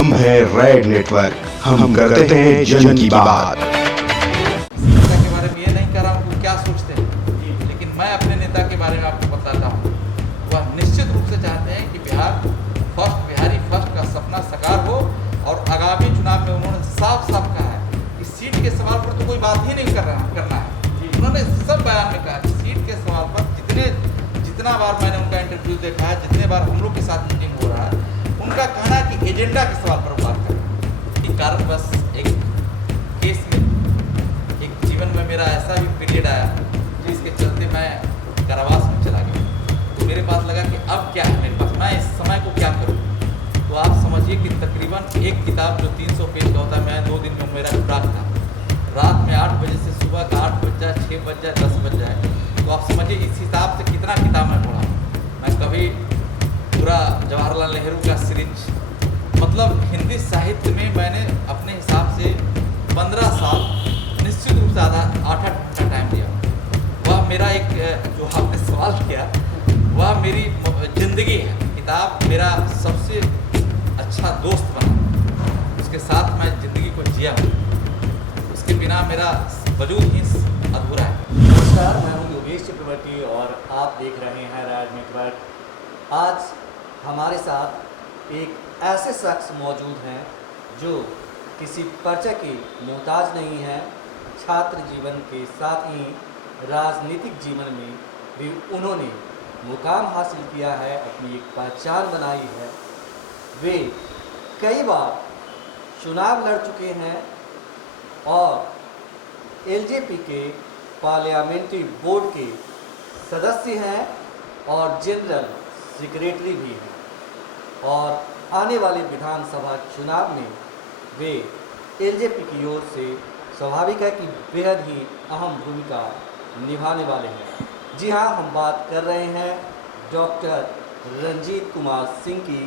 हम है red network, हम करते हैं जन की बात। नेता के बारे में ये नहीं कह रहा हूँ कि क्या सोचते हैं, लेकिन मैं अपने नेता के बारे में आपको बताता हूँ। वह निश्चित रूप से चाहते हैं कि बिहारी फर्स्ट का सपना साकार हो, और आगामी चुनाव में उन्होंने साफ साफ कहा है कि सीट के सवाल पर तो कोई बात ही नहीं करना है। उन्होंने सब बयान में कहा कि सीट के सवाल पर जितना बार मैंने उनका इंटरव्यू देखा है, जितने बार हम लोग के साथ मीटिंग हो रहा है, उनका कहना है कि एजेंडा के सवाल पर बात करें। कारण बस एक केस में, एक जीवन में मेरा ऐसा भी पीरियड आया जिसके चलते मैं कारावास में चला गया। तो मेरे पास लगा कि अब क्या है मेरे पास, मैं इस समय को क्या करूं। तो आप समझिए कि तकरीबन एक किताब जो 300 पेज का होता है, मैं 2 दिन में मेरा खुराक था। रात में 8 बजे से सुबह का 8 बज जाए, 6 बज जाए, 10 बज जाए, तो आप समझिए इस हिसाब से कितना किताब मैं पढ़ा। मैं कभी पूरा जवाहरलाल नेहरू का सिरिंज, मतलब हिंदी साहित्य में मैंने अपने हिसाब से 15 साल निश्चित रूप से आधा 8-8 घंटा टाइम दिया। वह मेरा एक, जो आपने सवाल किया, वह मेरी जिंदगी है। किताब मेरा सबसे अच्छा दोस्त बना, उसके साथ मैं ज़िंदगी को जिया हूँ, उसके बिना मेरा वजूद ही अधूरा है। नमस्कार, मैं हूँ योगेश चक्रवर्ती और आप देख रहे हैं रेड नेटवर्क। आज हमारे साथ एक ऐसे शख्स मौजूद हैं जो किसी परिचय के मोहताज नहीं हैं। छात्र जीवन के साथ ही राजनीतिक जीवन में भी उन्होंने मुकाम हासिल किया है, अपनी एक पहचान बनाई है। वे कई बार चुनाव लड़ चुके हैं और एलजेपी के पार्लियामेंट्री बोर्ड के सदस्य हैं और जनरल सेक्रेटरी भी हैं, और आने वाले विधानसभा चुनाव में वे एलजेपी की ओर से स्वाभाविक है कि बेहद ही अहम भूमिका निभाने वाले हैं। जी हाँ, हम बात कर रहे हैं डॉक्टर रंजीत कुमार सिंह की,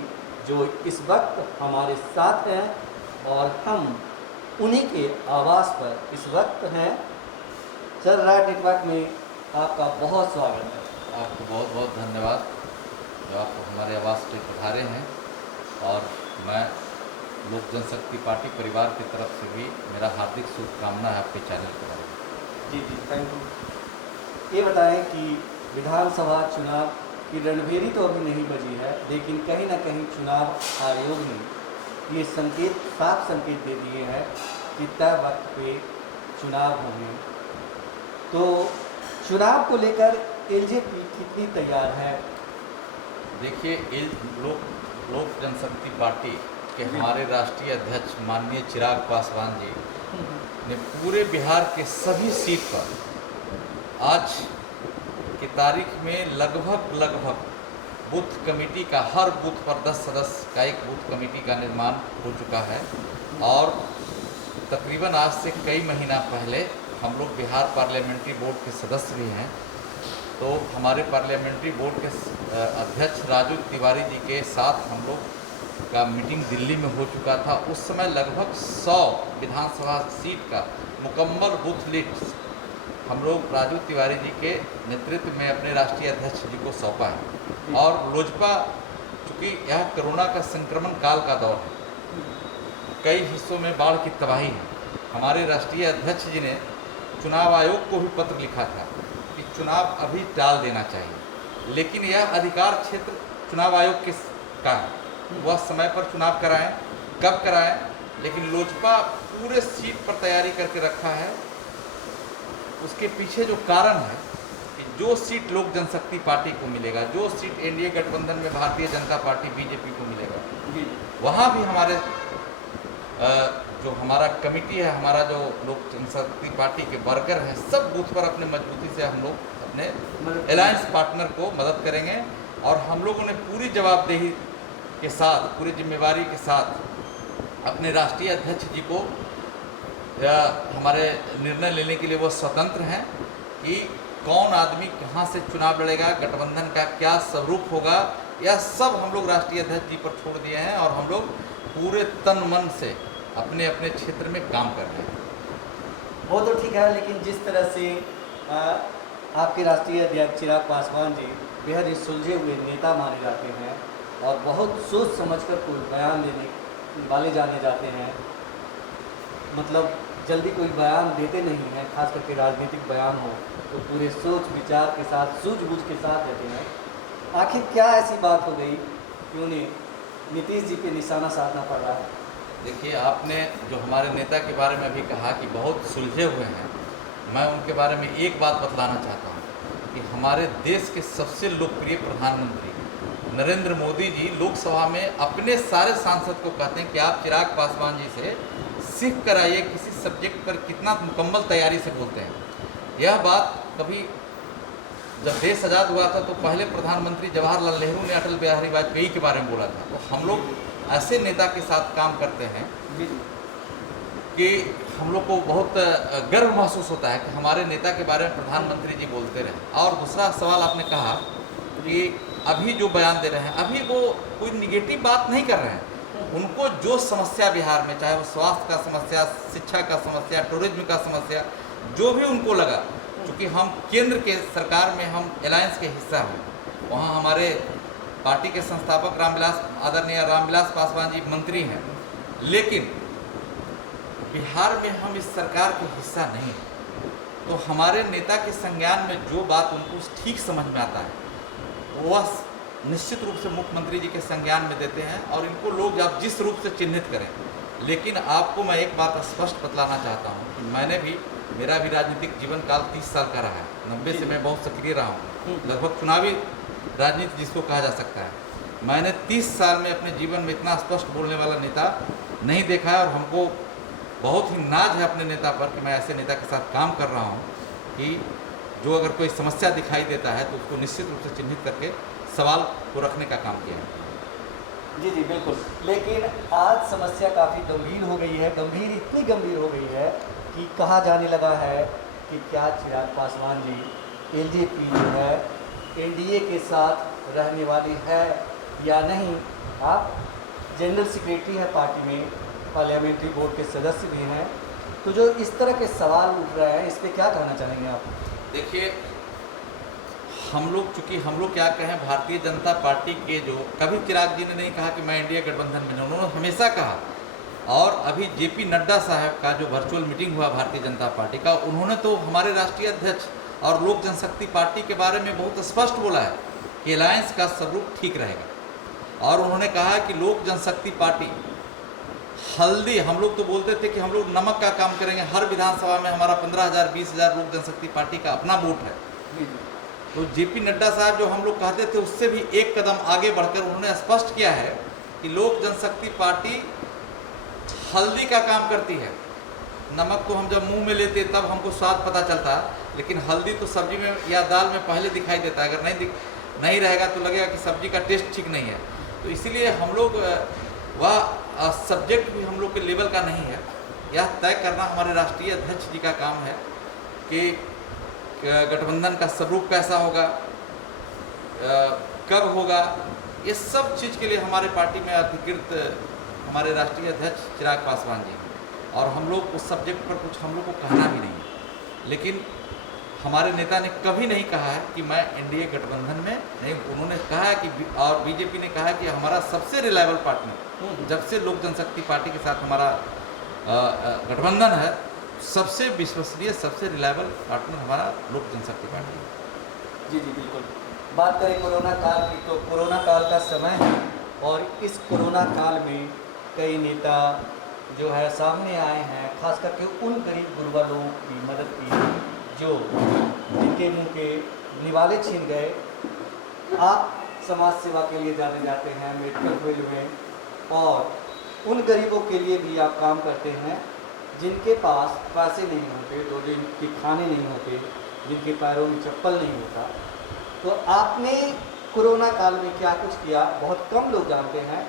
जो इस वक्त हमारे साथ हैं और हम उन्हीं के आवास पर इस वक्त हैं। सर, रेड नेटवर्क में आपका बहुत स्वागत है। आपको बहुत बहुत धन्यवाद जो आप हमारे आवास पे पधारे हैं, और मैं लोक जनशक्ति पार्टी परिवार की तरफ से भी मेरा हार्दिक शुभकामना है आपके चैनल के बारे में। जी, थैंक यू। ये बताएं कि विधानसभा चुनाव की रणभेरी तो अभी नहीं बजी है, लेकिन कहीं ना कहीं चुनाव आयोग ने ये साफ संकेत दे दिए हैं कि तय वक्त पे चुनाव होंगे। तो चुनाव को लेकर एलजेपी कितनी तैयार है? देखिए, लोक जनशक्ति पार्टी के हमारे राष्ट्रीय अध्यक्ष माननीय चिराग पासवान जी ने पूरे बिहार के सभी सीट पर आज की तारीख में लगभग बूथ कमेटी का, हर बूथ पर 10 सदस्य का एक बूथ कमेटी का निर्माण हो चुका है। और तकरीबन आज से कई महीना पहले हम लोग बिहार पार्लियामेंट्री बोर्ड के सदस्य भी हैं। तो हमारे पार्लियामेंट्री बोर्ड के अध्यक्ष राजू तिवारी जी के साथ हम लोग का मीटिंग दिल्ली में हो चुका था। उस समय लगभग 100 विधानसभा सीट का मुकम्मल बूथ लिस्ट हम लोग राजू तिवारी जी के नेतृत्व में अपने राष्ट्रीय अध्यक्ष जी को सौंपा है। और लोजपा, चूँकि यह कोरोना का संक्रमण काल का दौर है, कई हिस्सों में बाढ़ की तबाही है, हमारे राष्ट्रीय अध्यक्ष जी ने चुनाव आयोग को भी पत्र लिखा था कि चुनाव अभी टाल देना चाहिए, लेकिन यह अधिकार क्षेत्र चुनाव आयोग का है, वह समय पर चुनाव कराएं, कब कराएं। लेकिन लोजपा पूरे सीट पर तैयारी करके रखा है। उसके पीछे जो कारण है कि जो सीट लोक जनशक्ति पार्टी को मिलेगा, जो सीट एनडीए गठबंधन में भारतीय जनता पार्टी बीजेपी को मिलेगा, वहाँ भी हमारे जो हमारा कमेटी है, हमारा जो लोक जनशक्ति पार्टी के वर्कर हैं, सब बूथ पर अपने मजबूती से हम लोग अपने अलायंस पार्टनर को मदद करेंगे। और हम लोगों ने पूरी जवाबदेही के साथ, पूरी जिम्मेवारी के साथ अपने राष्ट्रीय अध्यक्ष जी को, हमारे निर्णय लेने के लिए वो स्वतंत्र हैं कि कौन आदमी कहाँ से चुनाव लड़ेगा, गठबंधन का क्या स्वरूप होगा, यह सब हम लोग राष्ट्रीय अध्यक्ष जी पर छोड़ दिए हैं। और हम लोग पूरे तन मन से अपने अपने क्षेत्र में काम कर रहे हैं। वो तो ठीक है, लेकिन जिस तरह से आपके राष्ट्रीय अध्यक्ष चिराग पासवान जी बेहद ही सुलझे हुए नेता माने जाते हैं और बहुत सोच समझकर कोई बयान देने वाले जाने जाते हैं, मतलब जल्दी कोई बयान देते नहीं हैं, खास करके राजनीतिक बयान हो तो पूरे सोच विचार के साथ सूझबूझ के साथ देते हैं। आखिर क्या ऐसी बात हो गई कि उन्हें नीतीश जी पे निशाना साधना पड़ रहा है? देखिए, आपने जो हमारे नेता के बारे में अभी कहा कि बहुत सुलझे हुए हैं, मैं उनके बारे में एक बात बतलाना चाहता हूँ कि हमारे देश के सबसे लोकप्रिय प्रधानमंत्री नरेंद्र मोदी जी लोकसभा में अपने सारे सांसद को कहते हैं कि आप चिराग पासवान जी से सीख कर आइए किसी सब्जेक्ट पर कितना मुकम्मल तैयारी से बोलते हैं। यह बात कभी जब देश आज़ाद हुआ था तो पहले प्रधानमंत्री जवाहरलाल नेहरू ने अटल बिहारी वाजपेयी के बारे में बोला था। तो हम लोग ऐसे नेता के साथ काम करते हैं कि हम लोग को बहुत गर्व महसूस होता है कि हमारे नेता के बारे में प्रधानमंत्री जी बोलते रहे। और दूसरा सवाल आपने कहा कि अभी जो बयान दे रहे हैं, अभी वो कोई निगेटिव बात नहीं कर रहे हैं। उनको जो समस्या बिहार में, चाहे वो स्वास्थ्य का समस्या, शिक्षा का समस्या, टूरिज्म का समस्या, जो भी उनको लगा, क्योंकि हम केंद्र के सरकार में हम अलायंस के हिस्सा हैं, वहाँ हमारे पार्टी के संस्थापक आदरणीय रामविलास पासवान जी मंत्री हैं, लेकिन बिहार में हम इस सरकार के हिस्सा नहीं हैं। तो हमारे नेता के संज्ञान में जो बात उनको ठीक समझ में आता है वह निश्चित रूप से मुख्यमंत्री जी के संज्ञान में देते हैं और इनको लोग आप जिस रूप से चिन्हित करें। लेकिन आपको मैं एक बात स्पष्ट बतलाना चाहता हूँ कि मेरा भी राजनीतिक जीवन काल 30 साल का रहा है। 90 से मैं बहुत सक्रिय रहा हूँ, लगभग चुनावी राजनीति जिसको कहा जा सकता है। मैंने 30 साल में अपने जीवन में इतना स्पष्ट बोलने वाला नेता नहीं देखा है और हमको बहुत ही नाज है अपने नेता पर कि मैं ऐसे नेता के साथ काम कर रहा हूँ कि जो अगर कोई समस्या दिखाई देता है तो उसको निश्चित रूप से चिन्हित करके सवाल को रखने का काम किया है। जी जी बिल्कुल। लेकिन आज समस्या काफ़ी गंभीर हो गई है, इतनी गंभीर हो गई है कि कहा जाने लगा है कि क्या चिराग पासवान जी एलजेपी जो है एनडीए के साथ रहने वाली है या नहीं। आप जनरल सेक्रेटरी हैं पार्टी में, पार्लियामेंट्री बोर्ड के सदस्य भी हैं, तो जो इस तरह के सवाल उठ रहे हैं इस पर क्या कहना चाहेंगे आप? देखिए, हम लोग क्या कहें, भारतीय जनता पार्टी के जो कभी चिराग जी ने नहीं कहा कि मैं एनडीए गठबंधन में, उन्होंने हमेशा कहा। और अभी जेपी नड्डा साहब का जो वर्चुअल मीटिंग हुआ भारतीय जनता पार्टी का, उन्होंने तो हमारे राष्ट्रीय अध्यक्ष और लोक जनशक्ति पार्टी के बारे में बहुत स्पष्ट बोला है कि अलायंस का स्वरूप ठीक रहेगा। और उन्होंने कहा कि लोक जनशक्ति पार्टी हल्दी, हम लोग तो बोलते थे कि हम लोग नमक का काम करेंगे, हर विधानसभा में हमारा 15,000 20,000 लोक जनशक्ति पार्टी का अपना वोट है। तो जेपी नड्डा साहब जो हम लोग कहते थे उससे भी एक कदम आगे बढ़कर उन्होंने स्पष्ट किया है कि लोक जनशक्ति पार्टी हल्दी का काम करती है। नमक तो हम जब मुंह में लेते तब हमको स्वाद पता चलता, लेकिन हल्दी तो सब्जी में या दाल में पहले दिखाई देता है। अगर नहीं रहेगा तो लगेगा कि सब्जी का टेस्ट ठीक नहीं है। तो इसीलिए हम लोग वह सब्जेक्ट भी हम लोग के लेवल का नहीं है। यह तय करना हमारे राष्ट्रीय अध्यक्ष जी का काम है कि गठबंधन का स्वरूप कैसा होगा, कब होगा। ये सब चीज़ के लिए हमारे पार्टी में अधिकृत हमारे राष्ट्रीय अध्यक्ष चिराग पासवान जी, और हम लोग उस सब्जेक्ट पर कुछ हम लोग को कहना भी नहीं है। लेकिन हमारे नेता ने कभी नहीं कहा है कि मैं एनडीए गठबंधन में नहीं। उन्होंने कहा है कि, और बीजेपी ने कहा है कि हमारा सबसे रिलायबल पार्टनर, जब से लोक जनशक्ति पार्टी के साथ हमारा गठबंधन है, सबसे विश्वसनीय, सबसे रिलायबल पार्टनर हमारा लोक जनशक्ति पार्टी है। जी जी बिल्कुल। बात करें कोरोना काल की, तो कोरोना काल का समय है और इस कोरोना काल में कई नेता जो है सामने आए हैं, खास करके उन गरीब गुरबा लोगों की मदद की जो जिनके मुंह के निवाले छीन गए। आप समाज सेवा के लिए जाने जाते हैं मेडिकल फील्ड में, और उन गरीबों के लिए भी आप काम करते हैं जिनके पास पैसे नहीं होते, दो दिन के खाने नहीं होते, जिनके पैरों में चप्पल नहीं होता। तो आपने कोरोना काल में क्या कुछ किया, बहुत कम लोग जानते हैं।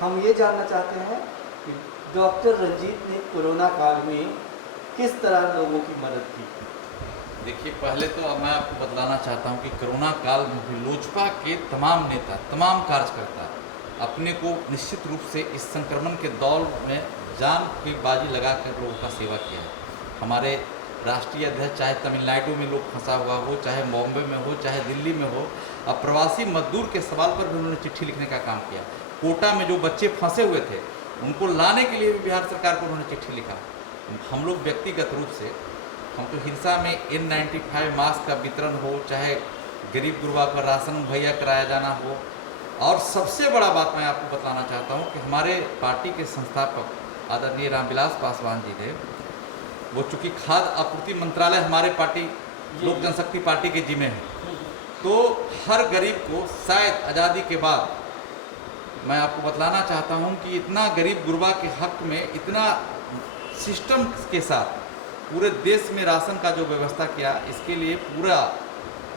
हम ये जानना चाहते हैं कि डॉक्टर रंजीत ने कोरोना काल में किस तरह लोगों की मदद की। देखिए, पहले तो मैं आपको बतलाना चाहता हूं कि कोरोना काल में भी लोजपा के तमाम नेता, तमाम कार्यकर्ता अपने को निश्चित रूप से इस संक्रमण के दौर में जान की बाजी लगाकर लोगों का सेवा किया है। हमारे राष्ट्रीय अध्यक्ष चाहे तमिलनाडु में लोग फंसा हुआ हो, चाहे बॉम्बे में हो, चाहे दिल्ली में हो, प्रवासी मजदूर के सवाल पर भी उन्होंने चिट्ठी लिखने का काम किया। कोटा में जो बच्चे फंसे हुए थे उनको लाने के लिए भी बिहार सरकार को उन्होंने चिट्ठी लिखा। हम लोग व्यक्तिगत रूप से हम तो हिरसा में N95 मास्क का वितरण हो, चाहे गरीब गुरबा का राशन मुहैया कराया जाना हो, और सबसे बड़ा बात मैं आपको बताना चाहता हूँ कि हमारे पार्टी के संस्थापक आदरणीय रामविलास पासवान जी थे, वो चूँकि खाद्य आपूर्ति मंत्रालय हमारे पार्टी लोक जनशक्ति पार्टी के जिम्मे है, तो हर गरीब को शायद आज़ादी के बाद मैं आपको बतलाना चाहता हूं कि इतना गरीब गुरबा के हक में इतना सिस्टम के साथ पूरे देश में राशन का जो व्यवस्था किया, इसके लिए पूरा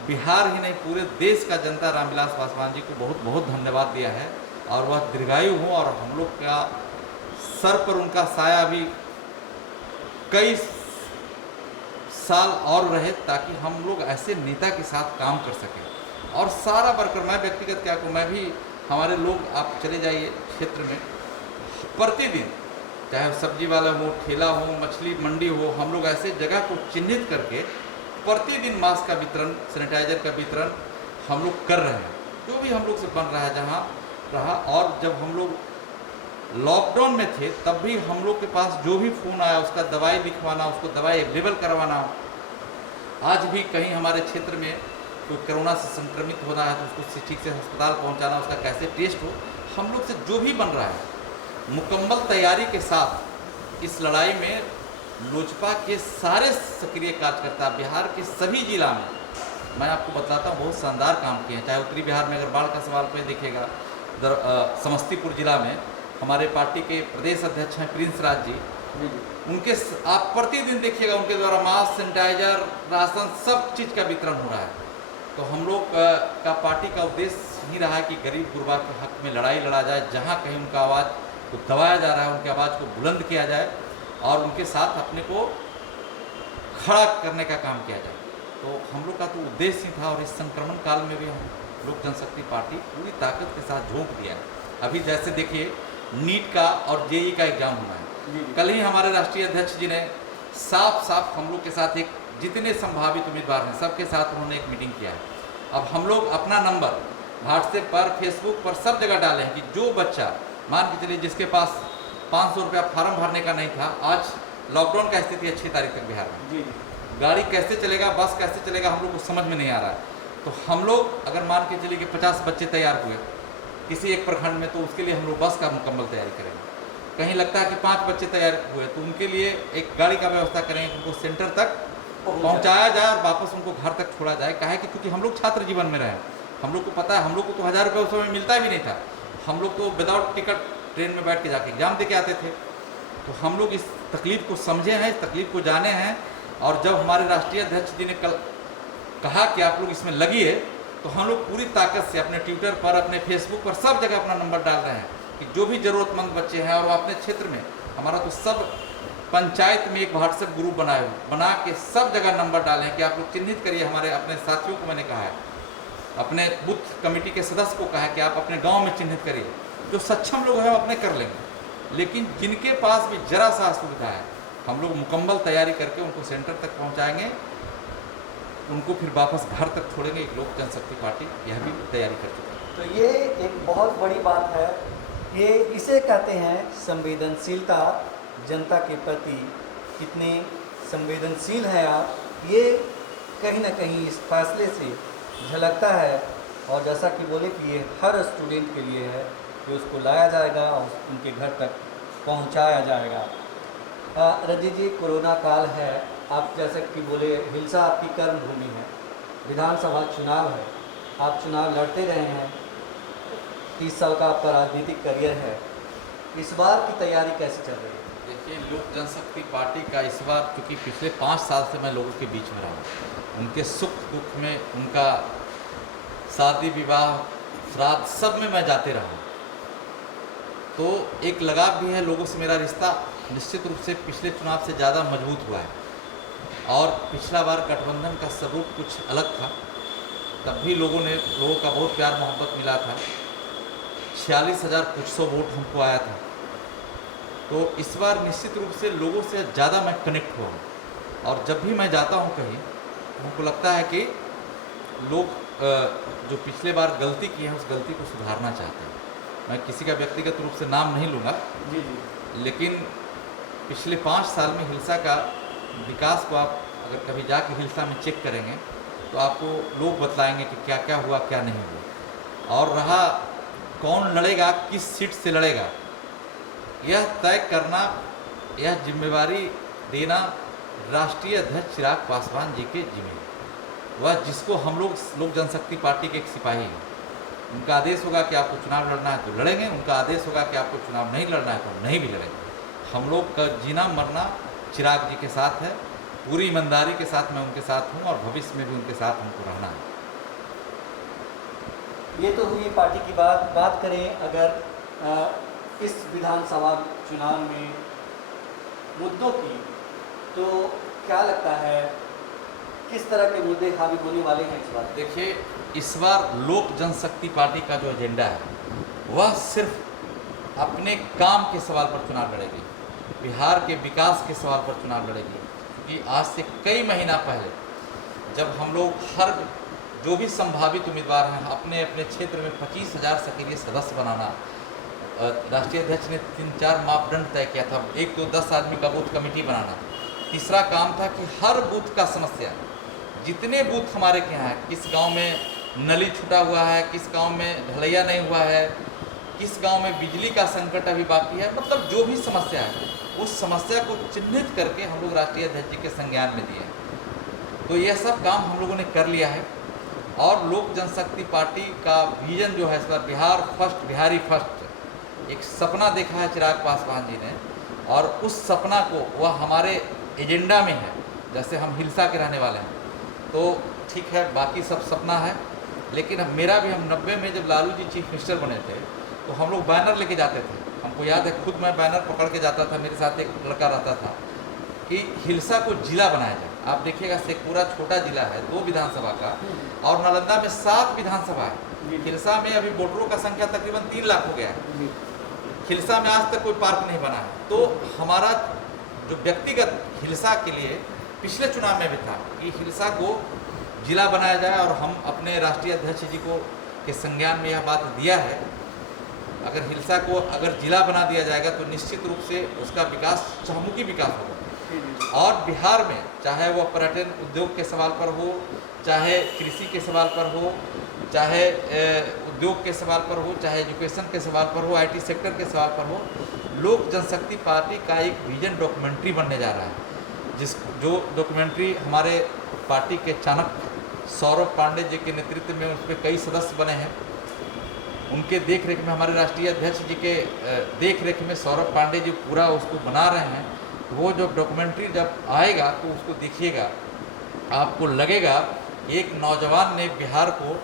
बिहार ही नहीं पूरे देश का जनता रामविलास पासवान जी को बहुत बहुत धन्यवाद दिया है। और वह दीर्घायु हो और हम लोग का सर पर उनका साया भी कई साल और रहे, ताकि हम लोग ऐसे नेता के साथ काम कर सकें। और सारा वर्कर, मैं व्यक्तिगत क्या कहूँ, मैं भी हमारे लोग, आप चले जाइए क्षेत्र में, प्रतिदिन चाहे सब्जी वाला हो, ठेला हो, मछली मंडी हो, हम लोग ऐसे जगह को चिन्हित करके प्रतिदिन मास्क का वितरण, सैनिटाइजर का वितरण हम लोग कर रहे हैं, जो भी हम लोग से बन रहा है जहाँ रहा। और जब हम लोग लॉकडाउन में थे तब भी हम लोग के पास जो भी फ़ोन आया उसका दवाई लिखवाना, उसको दवाई अवेलेबल करवाना। आज भी कहीं हमारे क्षेत्र में कोई कोरोना से संक्रमित होना है तो उसको ठीक से अस्पताल पहुंचाना, उसका कैसे टेस्ट हो, हम लोग से जो भी बन रहा है मुकम्मल तैयारी के साथ इस लड़ाई में लोजपा के सारे सक्रिय कार्यकर्ता बिहार के सभी जिला में, मैं आपको बताता हूँ, बहुत शानदार काम किए हैं। चाहे उत्तरी बिहार में अगर बाढ़ का सवाल पे देखिएगा, समस्तीपुर जिला में हमारे पार्टी के प्रदेश अध्यक्ष हैं प्रिंस राज जी, उनके आप प्रतिदिन देखिएगा उनके द्वारा मास्क, सैनिटाइजर, राशन, सब चीज़ का वितरण हो रहा है। तो हम लोग का पार्टी का उद्देश्य ही रहा है कि गरीब गुरबा के हक में लड़ाई लड़ा जाए, जहाँ कहीं उनका आवाज़ को दबाया जा रहा है उनकी आवाज़ को बुलंद किया जाए और उनके साथ अपने को खड़ा करने का काम किया जाए। तो हम लोग का तो उद्देश्य ही था। और इस संक्रमण काल में भी हम लोक जनशक्ति पार्टी पूरी ताकत के साथ झोंक दिया है। अभी जैसे देखिए नीट का और जेई का एग्ज़ाम होना है, कल ही हमारे राष्ट्रीय अध्यक्ष जी ने साफ हम लोग के साथ एक, जितने संभावित उम्मीदवार हैं सबके साथ उन्होंने एक मीटिंग किया है। अब हम लोग अपना नंबर व्हाट्सएप पर, फेसबुक पर सब जगह डाले हैं कि जो बच्चा मान के चलिए जिसके पास 500 रुपया फार्म भरने का नहीं था, आज लॉकडाउन का स्थिति है 6 तारीख तक बिहार में, गाड़ी कैसे चलेगा, बस कैसे चलेगा, हम लोग को समझ में नहीं आ रहा है। तो हम लोग अगर मान के चलिए कि 50 बच्चे तैयार हुए किसी एक प्रखंड में, तो उसके लिए हम लोग बस का मुकम्मल तैयारी करेंगे। कहीं लगता है कि 5 बच्चे तैयार हुए तो उनके लिए एक गाड़ी का व्यवस्था करेंगे, उनको सेंटर तक पहुंचाया जाए और वापस उनको घर तक छोड़ा जाए। काहे कि क्योंकि हम लोग छात्र जीवन में रहे, हम लोग को पता है, हम लोग को तो 1000 रुपये उस समय मिलता भी नहीं था। हम लोग तो विदाउट टिकट ट्रेन में बैठ के जाके एग्ज़ाम दे के आते थे। तो हम लोग इस तकलीफ़ को समझे हैं, इस तकलीफ़ को जाने हैं। और जब हमारे राष्ट्रीय अध्यक्ष जी ने कल कहा कि आप लोग इसमें लगिए, तो हम लोग पूरी ताकत से अपने ट्विटर पर, अपने फेसबुक पर सब जगह अपना नंबर डाल रहे हैं कि जो भी ज़रूरतमंद बच्चे हैं, और वो अपने क्षेत्र में, हमारा तो सब पंचायत में एक व्हाट्सएप ग्रुप बना के सब जगह नंबर डालें कि आप लोग चिन्हित करिए। हमारे अपने साथियों को मैंने कहा है, अपने बूथ कमेटी के सदस्य को कहा है कि आप अपने गांव में चिन्हित करिए। जो सक्षम लोग हैं वो अपने कर लेंगे, लेकिन जिनके पास भी जरा सा असुविधा है, हम लोग मुकम्मल तैयारी करके उनको सेंटर तक पहुंचाएंगे, उनको फिर वापस घर तक छोड़ेंगे। एक लोक जनशक्ति पार्टी यह भी तैयारी कर चुकी है। तो ये एक बहुत बड़ी बात है, ये इसे कहते हैं संवेदनशीलता। जनता के प्रति कितने संवेदनशील हैं आप, ये कहीं ना कहीं इस फैसले से झलकता है। और जैसा कि बोले कि ये हर स्टूडेंट के लिए है कि उसको लाया जाएगा और उनके घर तक पहुंचाया जाएगा। रजनी जी, कोरोना काल है, आप जैसे कि बोले हिलसा आपकी कर्म भूमि है, विधानसभा चुनाव है, आप चुनाव लड़ते रहे हैं, 30 साल का आपका राजनीतिक करियर है, इस बार की तैयारी कैसे चल रही है? देखिए, लोक जनशक्ति पार्टी का इस बार, क्योंकि पिछले 5 साल से मैं लोगों के बीच में रहा, उनके सुख दुख में, उनका शादी विवाह श्राद्ध सब में मैं जाते रहा, तो एक लगाव भी है लोगों से। मेरा रिश्ता निश्चित रूप से पिछले चुनाव से ज़्यादा मजबूत हुआ है। और पिछला बार गठबंधन का स्वरूप कुछ अलग था, तब भी लोगों का बहुत प्यार मोहब्बत मिला था। 46,000 कुछ सौ वोट हमको आया था। तो इस बार निश्चित रूप से लोगों से ज़्यादा मैं कनेक्ट हुआ हूँ। और जब भी मैं जाता हूँ कहीं, हमको लगता है कि लोग जो पिछले बार गलती की है उस गलती को सुधारना चाहते हैं। मैं किसी का व्यक्तिगत रूप से नाम नहीं लूँगा, जी जी लेकिन पिछले 5 साल में हिलसा का विकास को आप अगर कभी जाके हिलसा में चेक करेंगे तो आपको लोग बतलाएंगे कि क्या क्या हुआ क्या नहीं हुआ। और रहा कौन लड़ेगा, किस सीट से लड़ेगा, यह तय करना, यह जिम्मेवारी देना राष्ट्रीय अध्यक्ष चिराग पासवान जी के जिम्मे है। वह जिसको हम लोग जनशक्ति पार्टी के एक सिपाही हैं। उनका आदेश होगा कि आपको चुनाव लड़ना है तो लड़ेंगे, उनका आदेश होगा कि आपको चुनाव नहीं लड़ना है तो नहीं भी लड़ेंगे। हम लोग का जीना मरना चिराग जी के साथ है, पूरी ईमानदारी के साथ मैं उनके साथ हूँ और भविष्य में भी उनके साथ हमको रहना है। ये तो हुई पार्टी की बात करें अगर इस विधानसभा चुनाव में मुद्दों की, तो क्या लगता है किस तरह के मुद्दे हावी होने वाले हैं इस बार? देखिए, इस बार लोक जनशक्ति पार्टी का जो एजेंडा है वह सिर्फ अपने काम के सवाल पर चुनाव लड़ेगी, बिहार के विकास के सवाल पर चुनाव लड़ेगी। कि आज से कई महीना पहले जब हम लोग हर जो भी संभावित उम्मीदवार हैं अपने अपने क्षेत्र में 25,000 सक्रिय सदस्य बनाना, राष्ट्रीय अध्यक्ष ने 3-4 मापदंड तय किया था। एक तो 10 आदमी का बूथ कमेटी बनाना, तीसरा काम था कि हर बूथ का समस्या, जितने बूथ हमारे के यहाँ है, किस गांव में नली छूटा हुआ है, किस गांव में ढलैया नहीं हुआ है, किस गांव में बिजली का संकट अभी बाकी है, मतलब जो भी समस्या है उस समस्या को चिन्हित करके हम लोग राष्ट्रीय अध्यक्ष जी के संज्ञान में दिए। तो यह सब काम हम लोगों ने कर लिया है और लोक जनशक्ति पार्टी का विजन जो है इस बार बिहार फर्स्ट, बिहारी फर्स्ट, एक सपना देखा है चिराग पासवान जी ने और उस सपना को वह हमारे एजेंडा में है। जैसे हम हिलसा के रहने वाले हैं तो ठीक है, बाकी सब सपना है, लेकिन मेरा भी, हम 90 में जब लालू जी चीफ मिनिस्टर बने थे तो हम लोग बैनर लेके जाते थे। हमको याद है, खुद मैं बैनर पकड़ के जाता था, मेरे साथ एक लड़का रहता था, कि हिलसा को जिला बनाया जाए। आप देखिएगा शेखपुरा छोटा जिला है 2 विधानसभा का और नालंदा में 7 विधानसभा है। हिलसा में अभी वोटरों का संख्या तकरीबन 3 लाख हो गया है। हिलसा में आज तक कोई पार्क नहीं बना है। तो हमारा जो व्यक्तिगत हिलसा के लिए पिछले चुनाव में भी था कि हिलसा को जिला बनाया जाए और हम अपने राष्ट्रीय अध्यक्ष जी को के संज्ञान में यह बात दिया है। अगर हिलसा को अगर जिला बना दिया जाएगा तो निश्चित रूप से उसका विकास चहुमुखी विकास होगा और बिहार में चाहे वह पर्यटन उद्योग के सवाल पर हो, चाहे कृषि के सवाल पर हो, चाहे उद्योग के सवाल पर हो, चाहे एजुकेशन के सवाल पर हो, IT सेक्टर के सवाल पर हो, लोक जनशक्ति पार्टी का एक विजन डॉक्यूमेंट्री बनने जा रहा है। जो डॉक्यूमेंट्री हमारे पार्टी के चाणक्य सौरभ पांडे जी के नेतृत्व में उस पर कई सदस्य बने हैं। उनके देख रेख में, हमारे राष्ट्रीय अध्यक्ष जी के देख रेख में सौरभ पांडे जी पूरा उसको बना रहे हैं। वो जो डॉक्यूमेंट्री जब आएगा तो उसको देखिएगा, आपको लगेगा एक नौजवान ने बिहार को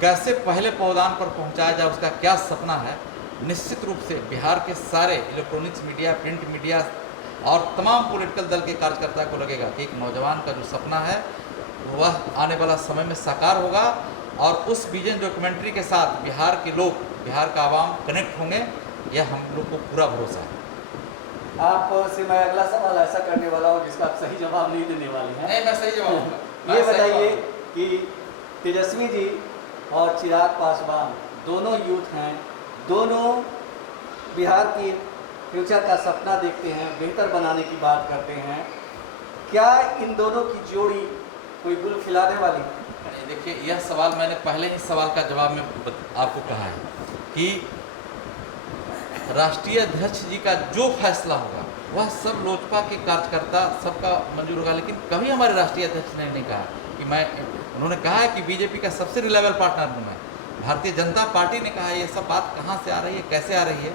कैसे पहले पौधान पर पहुंचाया जाए, उसका क्या सपना है। निश्चित रूप से बिहार के सारे इलेक्ट्रॉनिक्स मीडिया, प्रिंट मीडिया और तमाम पॉलिटिकल दल के कार्यकर्ता को लगेगा कि एक नौजवान का जो सपना है वह आने वाला समय में साकार होगा और उस विजन डॉक्यूमेंट्री के साथ बिहार के लोग, बिहार का आवाम कनेक्ट होंगे, यह हम लोग को पूरा भरोसा है। आपसे मैं अगला सवाल ऐसा करने वाला हूँ जिसका आप सही जवाब नहीं देने वाले हैं। नहीं, मैं सही जवाब दूंगा। ये बताइए कि तेजस्वी जी और चिराग पासवान दोनों यूथ हैं, दोनों बिहार की फ्यूचर का सपना देखते हैं, बेहतर बनाने की बात करते हैं। क्या इन दोनों की जोड़ी कोई गुल खिलाने वाली है? देखिए, यह सवाल मैंने पहले ही सवाल का जवाब में आपको कहा है कि राष्ट्रीय अध्यक्ष जी का जो फैसला होगा वह सब लोजपा के कार्यकर्ता सबका मंजूर होगा। लेकिन कभी हमारे राष्ट्रीय अध्यक्ष ने नहीं कहा कि उन्होंने कहा है कि बीजेपी का सबसे रिलायबल पार्टनर हूँ मैं। भारतीय जनता पार्टी ने कहा है। ये सब बात कहाँ से आ रही है, कैसे आ रही है,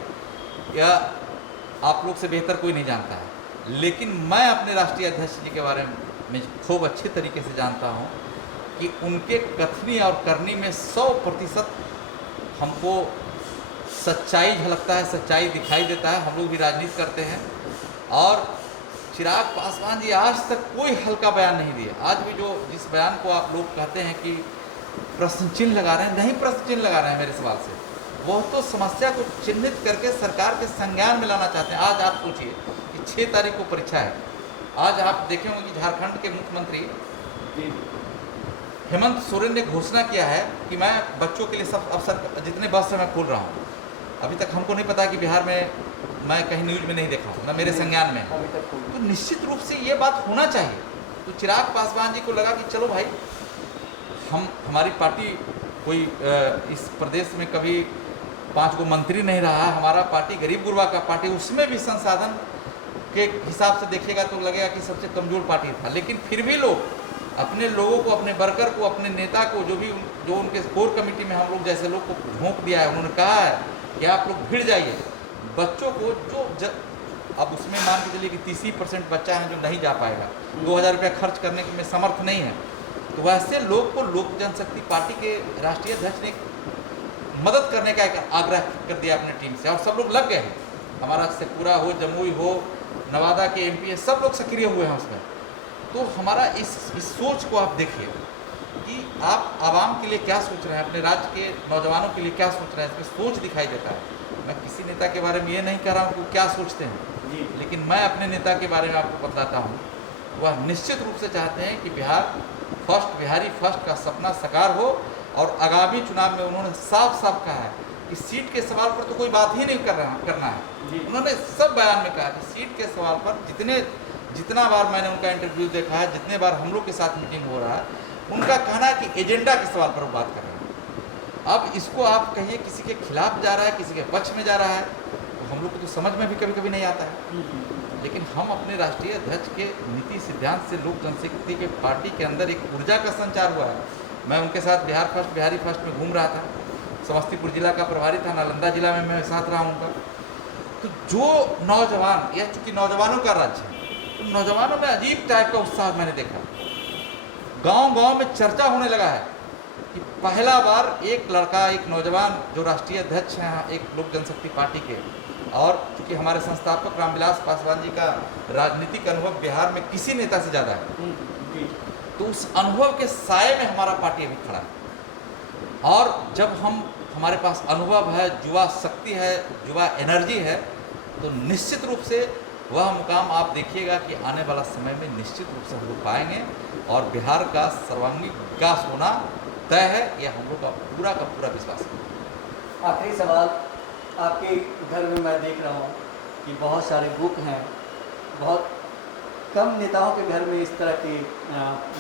यह आप लोग से बेहतर कोई नहीं जानता है। लेकिन मैं अपने राष्ट्रीय अध्यक्ष जी के बारे में खूब अच्छे तरीके से जानता हूँ कि उनके कथनी और करनी में 100% हमको सच्चाई झलकता है, सच्चाई दिखाई देता है। हम लोग भी राजनीति करते हैं और चिराग पासवान जी आज तक कोई हल्का बयान नहीं दिया। आज भी जिस बयान को आप लोग कहते हैं कि प्रश्न चिन्ह लगा रहे हैं, नहीं प्रश्न चिन्ह लगा रहे हैं मेरे सवाल से, वो तो समस्या को चिन्हित करके सरकार के संज्ञान में लाना चाहते हैं। आज आप सोचिए कि 6 तारीख को परीक्षा है। आज आप देखे होंगे कि झारखंड के मुख्यमंत्री हेमंत सोरेन ने घोषणा किया है कि मैं बच्चों के लिए सब अवसर, जितने बस से मैं खोल रहा हूँ, अभी तक हमको नहीं पता कि बिहार में, मैं कहीं न्यूज़ में नहीं देखा हूँ, ना मेरे संज्ञान में। अभी तक कोई तो निश्चित रूप से ये बात होना चाहिए। तो चिराग पासवान जी को लगा कि चलो भाई, हमारी पार्टी कोई इस प्रदेश में कभी 5 को मंत्री नहीं रहा, हमारा पार्टी गरीब गुरबा का पार्टी, उसमें भी संसाधन के हिसाब से देखिएगा तो लगेगा कि सबसे कमज़ोर पार्टी था। लेकिन फिर भी लोग अपने लोगों को, अपने वर्कर को, अपने नेता को, जो उनके कोर कमेटी में हम लोग जैसे लोग को झोंक दिया है, उन्होंने कहा है कि आप लोग भिड़ जाइए। बच्चों को अब उसमें मान के चलिए कि 30% बच्चा है जो नहीं जा पाएगा, 2000 रुपया खर्च करने में समर्थ नहीं है, तो वैसे लोग को लोक जनशक्ति पार्टी के राष्ट्रीय अध्यक्ष ने मदद करने का एक आग्रह कर दिया अपने टीम से, और सब लोग लग गए हैं। हमारा शेखपुरा हो, जमुई हो, नवादा के MP सब लोग सक्रिय हुए हैं उसमें। तो हमारा इस सोच को आप देखिए कि आप आवाम के लिए क्या सोच रहे हैं, अपने राज्य के नौजवानों के लिए क्या सोच रहे हैं, इसमें सोच दिखाई देता है। मैं किसी नेता के बारे में ये नहीं कह रहा हूँ कि क्या सोचते हैं, लेकिन मैं अपने नेता के बारे में आपको बताता हूँ। वह निश्चित रूप से चाहते हैं कि बिहारी फर्स्ट का सपना साकार हो, और आगामी चुनाव में उन्होंने साफ साफ कहा है कि सीट के सवाल पर तो कोई बात ही नहीं करना है। उन्होंने सब बयान में कहा कि सीट के सवाल पर जितना बार मैंने उनका इंटरव्यू देखा है, जितने बार हम लोग के साथ मीटिंग हो रहा है, उनका कहना है कि एजेंडा के सवाल पर वो बात कर रहे हैं। अब इसको आप कहिए किसी के खिलाफ जा रहा है, किसी के पक्ष में जा रहा है, तो हम लोग को तो समझ में भी कभी कभी नहीं आता है। लेकिन हम अपने राष्ट्रीय अध्यक्ष के नीति सिद्धांत से लोक जनशक्ति के पार्टी के अंदर एक ऊर्जा का संचार हुआ है। मैं उनके साथ बिहारी फर्स्ट में घूम रहा था, समस्तीपुर जिला का प्रभारी था, नालंदा जिला में मैं साथ रहा उनका। तो जो नौजवान, यह चूँकि नौजवानों का राज्य है, तो नौजवानों में अजीब टाइप का उत्साह मैंने देखा। गांव-गांव में चर्चा होने लगा है कि पहला बार एक लड़का, एक नौजवान जो राष्ट्रीय अध्यक्ष हैं एक लोक जनशक्ति पार्टी के, और चूँकि हमारे संस्थापक रामविलास पासवान जी का राजनीतिक अनुभव बिहार में किसी नेता से ज़्यादा है, तो उस अनुभव के साए में हमारा पार्टी अभी खड़ा है। और जब हमारे पास अनुभव है, युवा शक्ति है, युवा एनर्जी है, तो निश्चित रूप से वह मुकाम आप देखिएगा कि आने वाला समय में निश्चित रूप से हम लोग पाएंगे, और बिहार का सर्वांगीण विकास होना तय है, यह हम लोग का पूरा विश्वास है। आखिरी सवाल, आपके घर में मैं देख रहा हूँ कि बहुत सारे बुक हैं, बहुत कम नेताओं के घर में इस तरह की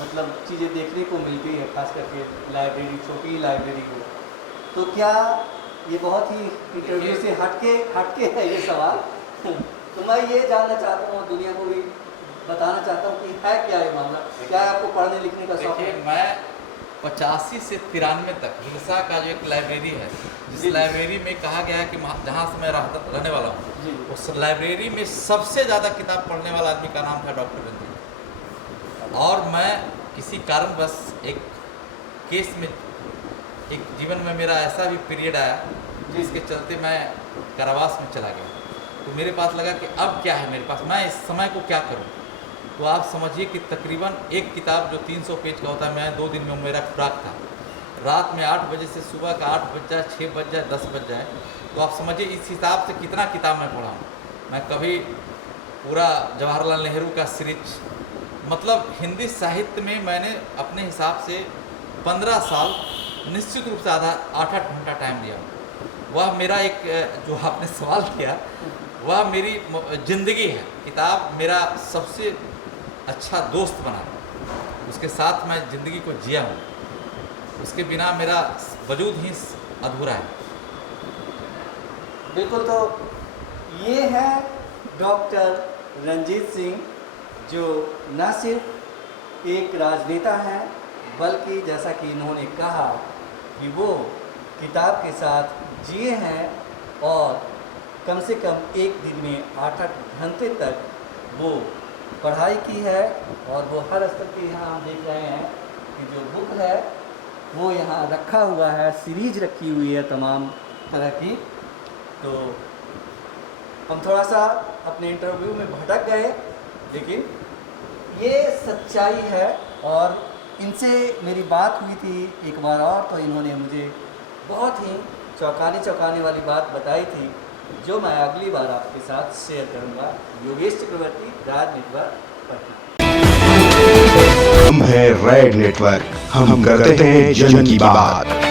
मतलब चीज़ें देखने को मिलती है, खास करके लाइब्रेरी, छोटी लाइब्रेरी हो। तो क्या ये बहुत ही इंटरव्यू से हटके है ये सवाल, तो मैं ये जानना चाहता हूँ, दुनिया को भी बताना चाहता हूँ कि है क्या ये मामला, क्या आपको पढ़ने लिखने का शौक है? मैं 85 से 93 तक हिलसा का जो एक लाइब्रेरी है, जिस लाइब्रेरी में कहा गया है कि जहाँ से मैं रहने वाला हूँ, उस लाइब्रेरी में सबसे ज़्यादा किताब पढ़ने वाला आदमी का नाम था डॉक्टर रंजीत। और मैं किसी कारणवश एक केस में, एक जीवन में मेरा ऐसा भी पीरियड आया जिसके चलते मैं कारावास में चला गया। तो मेरे पास लगा कि अब क्या है मेरे पास, मैं इस समय को क्या करूं। तो आप समझिए कि तकरीबन एक किताब जो 300 पेज का होता है, मैं 2 दिन में मेरा खुराक था। रात में 8 बजे से सुबह का 8 बज जाए, 6 बज जाए, 10 बज जाए, तो आप समझिए इस हिसाब से कितना किताब मैं पढ़ा हूँ। मैं कभी पूरा जवाहरलाल नेहरू का सीरीज, मतलब हिंदी साहित्य में मैंने अपने हिसाब से 15 साल निश्चित रूप से आधा 8-8 घंटा टाइम दिया। वह मेरा एक, जो आपने सवाल किया, वह मेरी ज़िंदगी है। किताब मेरा सबसे अच्छा दोस्त बना, उसके साथ मैं ज़िंदगी को जिया हूँ, उसके बिना मेरा वजूद ही अधूरा है। बिल्कुल, तो ये है डॉक्टर रंजीत सिंह, जो न सिर्फ एक राजनेता हैं, बल्कि जैसा कि इन्होंने कहा कि वो किताब के साथ जिए हैं, और कम से कम एक दिन में 8-8 घंटे तक वो पढ़ाई की है। और वो हर स्तर की, यहाँ हम देख रहे हैं कि जो बुक है वो यहाँ रखा हुआ है, सीरीज रखी हुई है तमाम तरह की। तो हम थोड़ा सा अपने इंटरव्यू में भटक गए, लेकिन ये सच्चाई है। और इनसे मेरी बात हुई थी एक बार और, तो इन्होंने मुझे बहुत ही चौंकाने वाली बात बताई थी, जो मैं अगली बार आपके साथ शेयर करूंगा। योगेश चक्रवर्ती, राज नेटवर्क, पटना। हम हैं रेड नेटवर्क, हम करते हैं जन की बात।